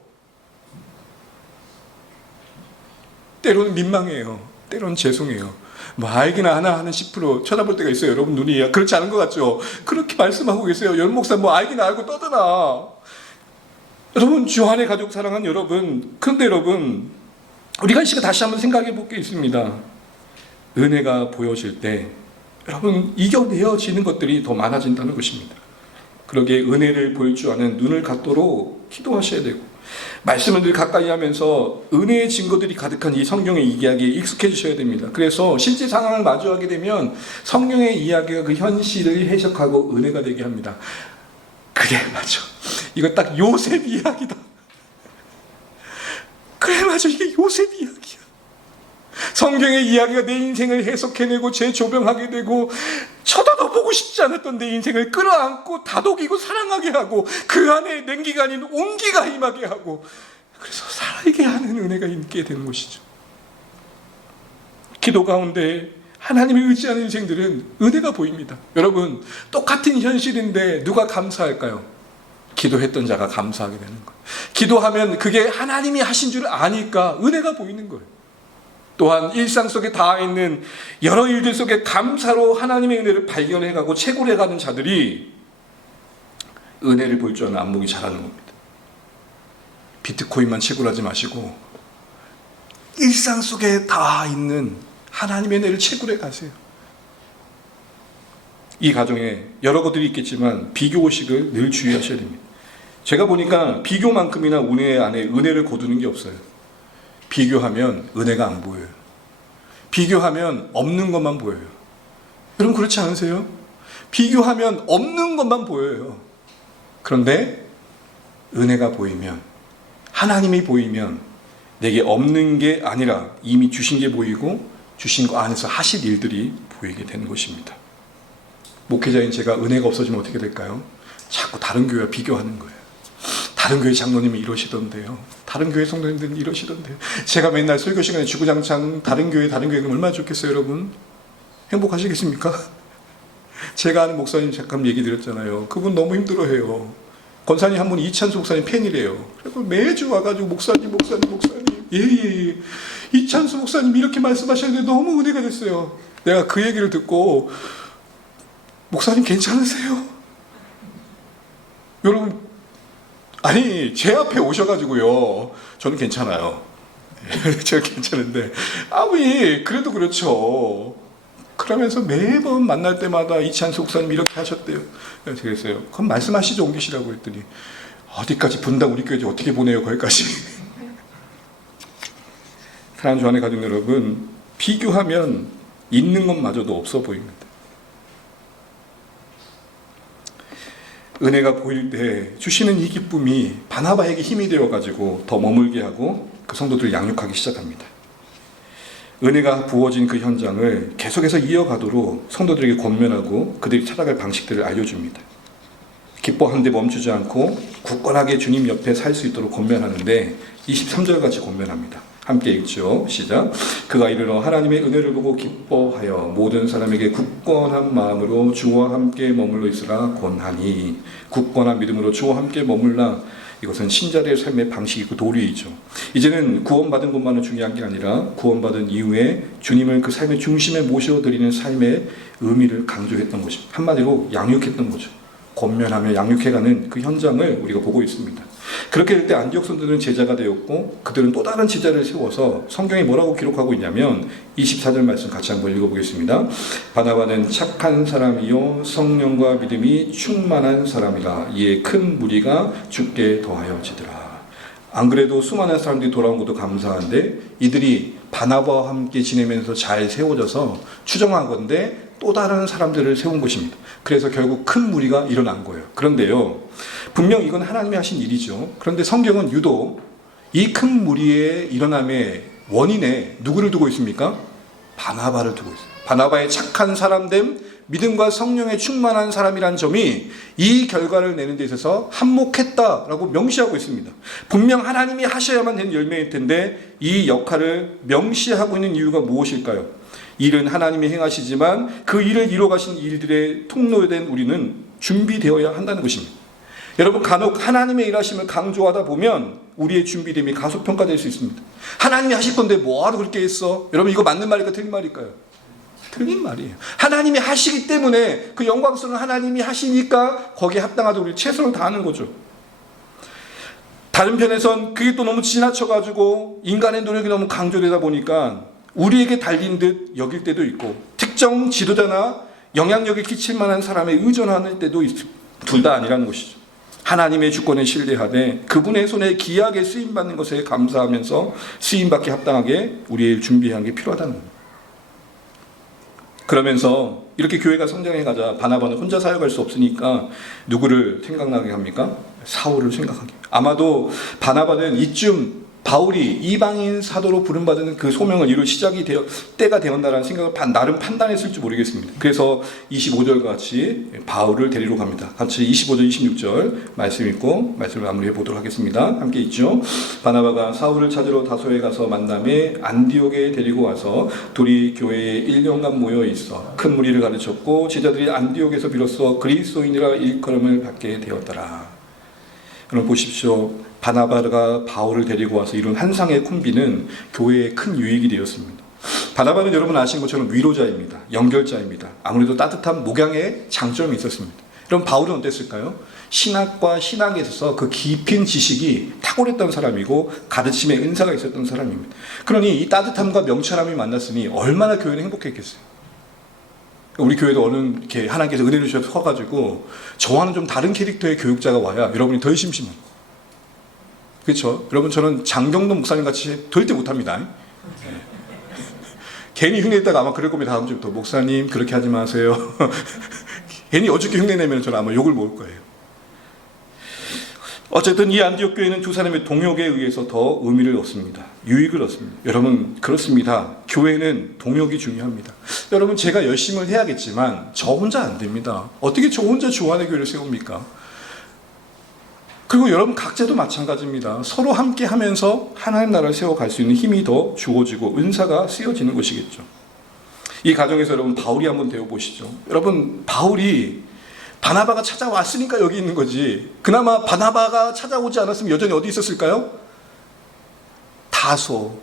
때로는 민망해요. 때로는 죄송해요. 뭐 알기나 하나 하는 10% 쳐다볼 때가 있어요. 여러분 눈이 그렇지 않은 것 같죠? 그렇게 말씀하고 계세요. 연 목사 뭐 알기나 알고 떠드나. 여러분 주 안의 가족 사랑하는 여러분, 그런데 여러분 우리가 이 시간 다시 한번 생각해 볼 게 있습니다. 은혜가 보여질 때 여러분 이겨내어지는 것들이 더 많아진다는 것입니다. 그러기에 은혜를 볼 줄 아는 눈을 갖도록 기도하셔야 되고, 말씀을 늘 가까이 하면서 은혜의 증거들이 가득한 이 성경의 이야기에 익숙해지셔야 됩니다. 그래서 실제 상황을 마주하게 되면 성경의 이야기가 그 현실을 해석하고 은혜가 되게 합니다. 그래 맞아, 이거 딱 요셉 이야기다. 그래 맞아, 이게 요셉 이야기야. 성경의 이야기가 내 인생을 해석해내고 재조명하게 되고, 쳐다도 보고 싶지 않았던 내 인생을 끌어안고 다독이고 사랑하게 하고, 그 안에 냉기가 아닌 온기가 임하게 하고, 그래서 살아있게 하는 은혜가 있게 되는 것이죠. 기도 가운데 하나님을 의지하는 인생들은 은혜가 보입니다. 여러분 똑같은 현실인데 누가 감사할까요? 기도했던 자가 감사하게 되는 거예요. 기도하면 그게 하나님이 하신 줄 아니까 은혜가 보이는 거예요. 또한 일상 속에 닿아 있는 여러 일들 속에 감사로 하나님의 은혜를 발견해가고 채굴해가는 자들이 은혜를 볼 줄 아는 안목이 자라는 겁니다. 비트코인만 채굴하지 마시고 일상 속에 닿아 있는 하나님의 은혜를 채굴해 가세요. 이 가정에 여러 것들이 있겠지만 비교의식을 늘 주의하셔야 됩니다. 제가 보니까 비교만큼이나 은혜 안에 은혜를 거두는 게 없어요. 비교하면 은혜가 안 보여요. 비교하면 없는 것만 보여요. 여러분 그렇지 않으세요? 비교하면 없는 것만 보여요. 그런데 은혜가 보이면, 하나님이 보이면 내게 없는 게 아니라 이미 주신 게 보이고 주신 거 안에서 하실 일들이 보이게 되는 것입니다. 목회자인 제가 은혜가 없어지면 어떻게 될까요? 자꾸 다른 교회와 비교하는 거예요. 다른 교회 장로님이 이러시던데요. 다른 교회 성도님들은 이러시던데요. 제가 맨날 설교 시간에 주구장창 다른 교회는 얼마나 좋겠어요, 여러분? 행복하시겠습니까? 제가 아는 목사님 잠깐 얘기 드렸잖아요. 그분 너무 힘들어해요. 권사님 한 분 이찬수 목사님 팬이래요. 그래서 매주 와가지고 목사님. 예. 이찬수 목사님 이렇게 말씀하셨는데 너무 은혜가 됐어요. 내가 그 얘기를 듣고, 목사님 괜찮으세요? 여러분, 아니 제 앞에 오셔가지고요, 저는 괜찮아요. 제가 괜찮은데 아버지 그래도 그렇죠. 그러면서 매번 만날 때마다 이찬수 목사님 이렇게 하셨대요. 그래서 그랬어요. 그럼 말씀하시죠, 옮기시라고 했더니 어디까지 분당 우리 교회 어떻게 보내요, 거기까지. 사랑하는 주 안의 가족 여러분, 비교하면 있는 것마저도 없어 보입니다. 은혜가 보일 때 주시는 이 기쁨이 바나바에게 힘이 되어가지고 더 머물게 하고 그 성도들을 양육하기 시작합니다. 은혜가 부어진 그 현장을 계속해서 이어가도록 성도들에게 권면하고 그들이 찾아갈 방식들을 알려줍니다. 기뻐하는데 멈추지 않고 굳건하게 주님 옆에 살 수 있도록 권면하는데 23절 같이 권면합니다. 함께 읽죠. 시작. 그가 이르러 하나님의 은혜를 보고 기뻐하여 모든 사람에게 굳건한 마음으로 주와 함께 머물러 있으라 권하니. 굳건한 믿음으로 주와 함께 머물라. 이것은 신자들의 삶의 방식이고 도리이죠. 이제는 구원받은 것만은 중요한 게 아니라 구원받은 이후에 주님을 그 삶의 중심에 모셔드리는 삶의 의미를 강조했던 것입니다. 한마디로 양육했던 거죠. 권면하며 양육해가는 그 현장을 우리가 보고 있습니다. 그렇게 될 때 안디옥 성도들은 제자가 되었고 그들은 또 다른 제자를 세워서 성경이 뭐라고 기록하고 있냐면 24절 말씀 같이 한번 읽어보겠습니다. 바나바는 착한 사람이요 성령과 믿음이 충만한 사람이라. 이에 큰 무리가 죽게 더하여지더라. 안 그래도 수많은 사람들이 돌아온 것도 감사한데 이들이 바나바와 함께 지내면서 잘 세워져서 추정하건대 또 다른 사람들을 세운 것입니다. 그래서 결국 큰 무리가 일어난 거예요. 그런데요, 분명 이건 하나님이 하신 일이죠. 그런데 성경은 유독 이 큰 무리의 일어남의 원인에 누구를 두고 있습니까? 바나바를 두고 있어요. 바나바의 착한 사람됨, 믿음과 성령에 충만한 사람이란 점이 이 결과를 내는 데 있어서 한몫했다라고 명시하고 있습니다. 분명 하나님이 하셔야만 되는 열매일 텐데 이 역할을 명시하고 있는 이유가 무엇일까요? 일은 하나님이 행하시지만 그 일을 이루어가신 일들의 통로된 우리는 준비되어야 한다는 것입니다. 여러분, 간혹 하나님의 일하심을 강조하다 보면 우리의 준비됨이 가소평가될 수 있습니다. 하나님이 하실 건데 뭐하러 그렇게 했어? 여러분, 이거 맞는 말일까 틀린 말일까요? 틀린 말이에요. 하나님이 하시기 때문에 그 영광스러운 하나님이 하시니까 거기에 합당하도록 우리 최선을 다하는 거죠. 다른 편에선 그게 또 너무 지나쳐가지고 인간의 노력이 너무 강조되다 보니까 우리에게 달린 듯 여길 때도 있고 특정 지도자나 영향력을 끼칠 만한 사람에 의존하는 때도 있습니다. 둘 다 아니라는 것이죠. 하나님의 주권에 신뢰하되 그분의 손에 귀하게 쓰임받는 것에 감사하면서 쓰임받기 합당하게 우리의 준비하는 게 필요하다는 겁니다. 그러면서 이렇게 교회가 성장해가자 바나바는 혼자 사역할 수 없으니까 누구를 생각나게 합니까? 사울을 생각하게. 아마도 바나바는 이쯤 바울이 이방인 사도로 부름받은 그 소명을 이룰 때가 되었다라는 생각을 나름 판단했을지 모르겠습니다. 그래서 25절 같이 바울을 데리러 갑니다. 같이 25절, 26절 말씀 읽고 말씀을 마무리해 보도록 하겠습니다. 함께 있죠. 바나바가 사울을 찾으러 다소에 가서 만남에 안디옥에 데리고 와서 둘이 교회에 1년간 모여 있어 큰 무리를 가르쳤고 제자들이 안디옥에서 비로소 그리스도인이라 일컬음을 받게 되었더라. 여러분 보십시오. 바나바가 바울을 데리고 와서 이룬 한 쌍의 콤비는 교회에 큰 유익이 되었습니다. 바나바는 여러분 아시는 것처럼 위로자입니다. 연결자입니다. 아무래도 따뜻한 목양의 장점이 있었습니다. 그럼 바울은 어땠을까요? 신학과 신앙에 있어서 그 깊은 지식이 탁월했던 사람이고 가르침의 은사가 있었던 사람입니다. 그러니 이 따뜻함과 명철함이 만났으니 얼마나 교회는 행복했겠어요. 우리 교회도 어느 이렇게 하나님께서 은혜를 주셔서 커가지고 저와는 좀 다른 캐릭터의 교육자가 와야 여러분이 덜 심심합니다. 그렇죠? 여러분 저는 장경동 목사님 같이 절대 못합니다. 네. 괜히 흉내냈다가 아마 그럴 겁니다. 다음 주부터 목사님 그렇게 하지 마세요. 괜히 어저께 흉내내면 저는 아마 욕을 먹을 거예요. 어쨌든 이 안디옥 교회는 두 사람의 동역에 의해서 더 의미를 얻습니다. 유익을 얻습니다. 여러분 그렇습니다. 교회는 동역이 중요합니다. 여러분 제가 열심히 해야겠지만 저 혼자 안 됩니다. 어떻게 저 혼자 주안의 교회를 세웁니까? 그리고 여러분 각자도 마찬가지입니다. 서로 함께 하면서 하나님 나라를 세워갈 수 있는 힘이 더 주어지고 은사가 쓰여지는 것이겠죠. 이 과정에서 여러분 바울이 한번 배워보시죠. 여러분 바울이 바나바가 찾아왔으니까 여기 있는 거지. 그나마 바나바가 찾아오지 않았으면 여전히 어디 있었을까요? 다소.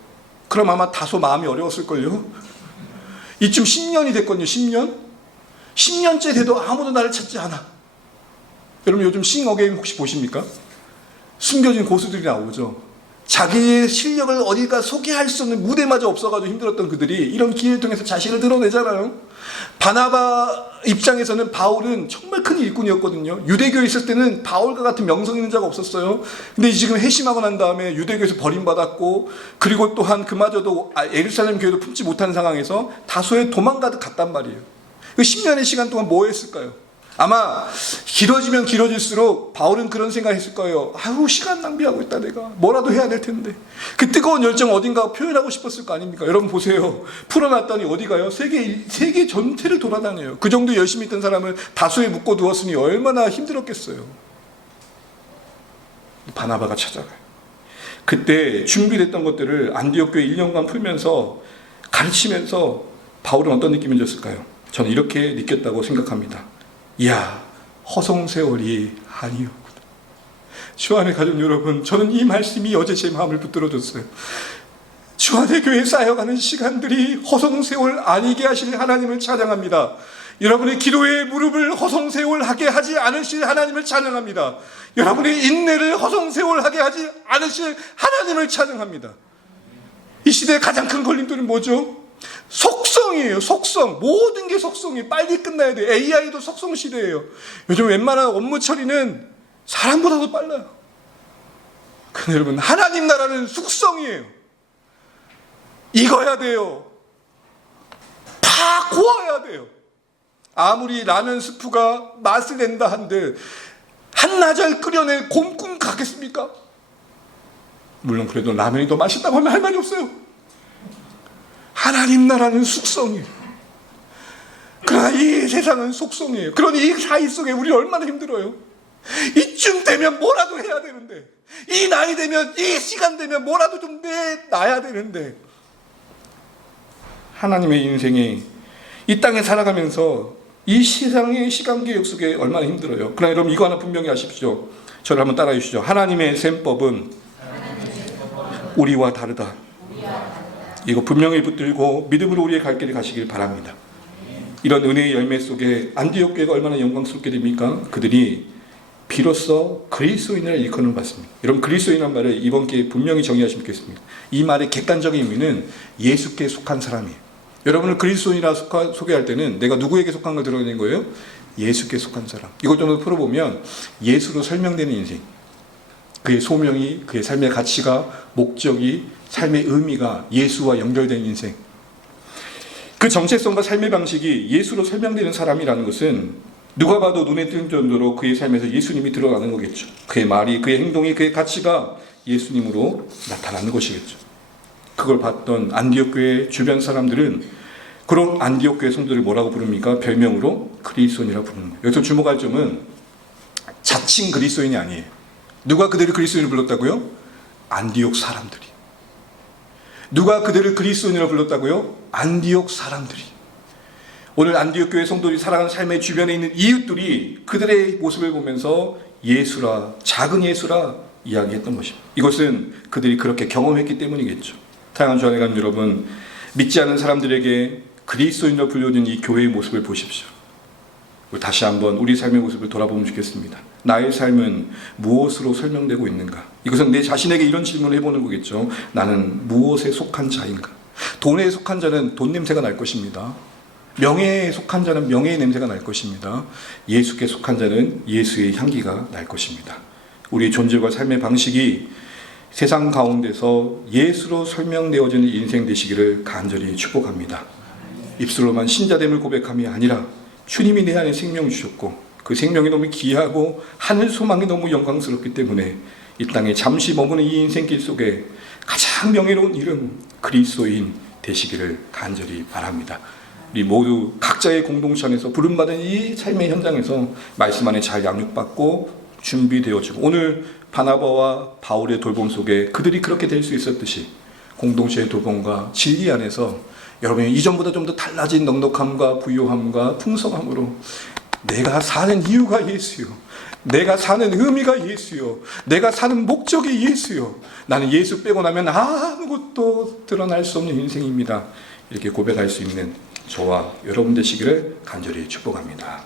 그럼 아마 다소 마음이 어려웠을걸요. 이쯤 10년이 됐거든요. 10년? 10년째 돼도 아무도 나를 찾지 않아. 여러분 요즘 싱어게인 혹시 보십니까? 숨겨진 고수들이 나오죠. 자기의 실력을 어디가 소개할 수 없는 무대마저 없어가지고 힘들었던 그들이 이런 기회를 통해서 자신을 드러내잖아요. 바나바 입장에서는 바울은 정말 큰 일꾼이었거든요. 유대교에 있을 때는 바울과 같은 명성 있는 자가 없었어요. 근데 지금 회심하고 난 다음에 유대교에서 버림받았고 그리고 또한 그마저도 예루살렘 교회도 품지 못한 상황에서 다소에 도망가듯 갔단 말이에요. 그 10년의 시간 동안 뭐 했을까요? 아마 길어지면 길어질수록 바울은 그런 생각했을 거예요. 아유, 시간 낭비하고 있다 내가. 뭐라도 해야 될 텐데. 그 뜨거운 열정 어딘가 표현하고 싶었을 거 아닙니까? 여러분 보세요. 풀어놨더니 어디 가요? 세계 전체를 돌아다녀요. 그 정도 열심히 있던 사람을 다수에 묶어 두었으니 얼마나 힘들었겠어요. 바나바가 찾아가요. 그때 준비됐던 것들을 안디옥 교회 1년간 풀면서 가르치면서 바울은 어떤 느낌이 줬을까요? 저는 이렇게 느꼈다고 생각합니다. 이야, 허송세월이 아니었구나. 주안의 가족 여러분, 저는 이 말씀이 어제 제 마음을 붙들어줬어요. 주안의 교회에 쌓여가는 시간들이 허송세월 아니게 하실 하나님을 찬양합니다. 여러분의 기도의 무릎을 허송세월하게 하지 않으실 하나님을 찬양합니다. 여러분의 인내를 허송세월하게 하지 않으실 하나님을 찬양합니다. 이 시대의 가장 큰 걸림돌은 뭐죠? 속성이에요. 속성. 모든 게 속성이에요. 빨리 끝나야 돼요. AI도 속성 시대예요. 요즘 웬만한 업무 처리는 사람보다도 빨라요. 그런데 여러분, 하나님 나라는 숙성이에요. 익어야 돼요. 다 구워야 돼요. 아무리 라면 스프가 맛을 낸다 한들 한나절 끓여내 곰꿈 가겠습니까? 물론 그래도 라면이 더 맛있다고 하면 할 말이 없어요. 하나님 나라는 숙성이에요. 그러나 이 세상은 속성이에요. 그러니 이 사이 속에 우리 얼마나 힘들어요. 이쯤 되면 뭐라도 해야 되는데, 이 나이 되면, 이 시간 되면 뭐라도 좀 내놔야 되는데, 하나님의 인생이 이 땅에 살아가면서 이 세상의 시간계획 속에 얼마나 힘들어요. 그러나 여러분 이거 하나 분명히 아십시오. 저를 한번 따라해 주시죠. 하나님의 셈법은 우리와 다르다. 이거 분명히 붙들고 믿음으로 우리의 갈 길을 가시길 바랍니다. 이런 은혜의 열매 속에 안디옥 교회가 얼마나 영광스럽게 됩니까? 그들이 비로소 그리스도인을 일컫는 받습니다. 여러분, 그리스도인이라는 말을 이번 기회에 분명히 정의하시면 좋겠습니다. 이 말의 객관적인 의미는 예수께 속한 사람이에요. 여러분을 그리스도인이라 소개할 때는 내가 누구에게 속한 걸 드러내는 거예요? 예수께 속한 사람. 이걸 좀 더 풀어보면 예수로 설명되는 인생, 그의 소명이, 그의 삶의 가치가, 목적이, 삶의 의미가 예수와 연결된 인생, 그 정체성과 삶의 방식이 예수로 설명되는 사람이라는 것은 누가 봐도 눈에 띄는 정도로 그의 삶에서 예수님이 드러나는 거겠죠. 그의 말이, 그의 행동이, 그의 가치가 예수님으로 나타나는 것이겠죠. 그걸 봤던 안디옥 교회 주변 사람들은 그런 안디옥 교회 성도들을 뭐라고 부릅니까? 별명으로 그리스도인이라고 부르는 거예요. 여기서 주목할 점은 자칭 그리스도인이 아니에요. 누가 그들을 그리스도인으로 불렀다고요? 안디옥 사람들이. 누가 그들을 그리스도인으로 불렀다고요? 안디옥 사람들이. 오늘 안디옥 교회 성도들이 살아가는 삶의 주변에 있는 이웃들이 그들의 모습을 보면서 예수라, 작은 예수라 이야기했던 것입니다. 이것은 그들이 그렇게 경험했기 때문이겠죠. 사랑하는 주 안에 가는 여러분, 믿지 않은 사람들에게 그리스도인으로 불려진 이 교회의 모습을 보십시오. 다시 한번 우리 삶의 모습을 돌아보면 좋겠습니다. 나의 삶은 무엇으로 설명되고 있는가? 이것은 내 자신에게 이런 질문을 해보는 거겠죠. 나는 무엇에 속한 자인가? 돈에 속한 자는 돈 냄새가 날 것입니다. 명예에 속한 자는 명예의 냄새가 날 것입니다. 예수께 속한 자는 예수의 향기가 날 것입니다. 우리의 존재와 삶의 방식이 세상 가운데서 예수로 설명되어지는 인생 되시기를 간절히 축복합니다. 입술로만 신자됨을 고백함이 아니라 주님이 내 안에 생명 주셨고 그 생명이 너무 귀하고 하늘 소망이 너무 영광스럽기 때문에 이 땅에 잠시 머무는 이 인생길 속에 가장 명예로운 이름 그리스도인 되시기를 간절히 바랍니다. 우리 모두 각자의 공동체 안에서 부름받은 이 삶의 현장에서 말씀 안에 잘 양육받고 준비되어지고 오늘 바나바와 바울의 돌봄 속에 그들이 그렇게 될 수 있었듯이 공동체의 돌봄과 진리 안에서 여러분이 이전보다 좀 더 달라진 넉넉함과 부유함과 풍성함으로 내가 사는 이유가 예수요, 내가 사는 의미가 예수요, 내가 사는 목적이 예수요, 나는 예수 빼고 나면 아무것도 드러날 수 없는 인생입니다. 이렇게 고백할 수 있는 저와 여러분 되시기를 간절히 축복합니다.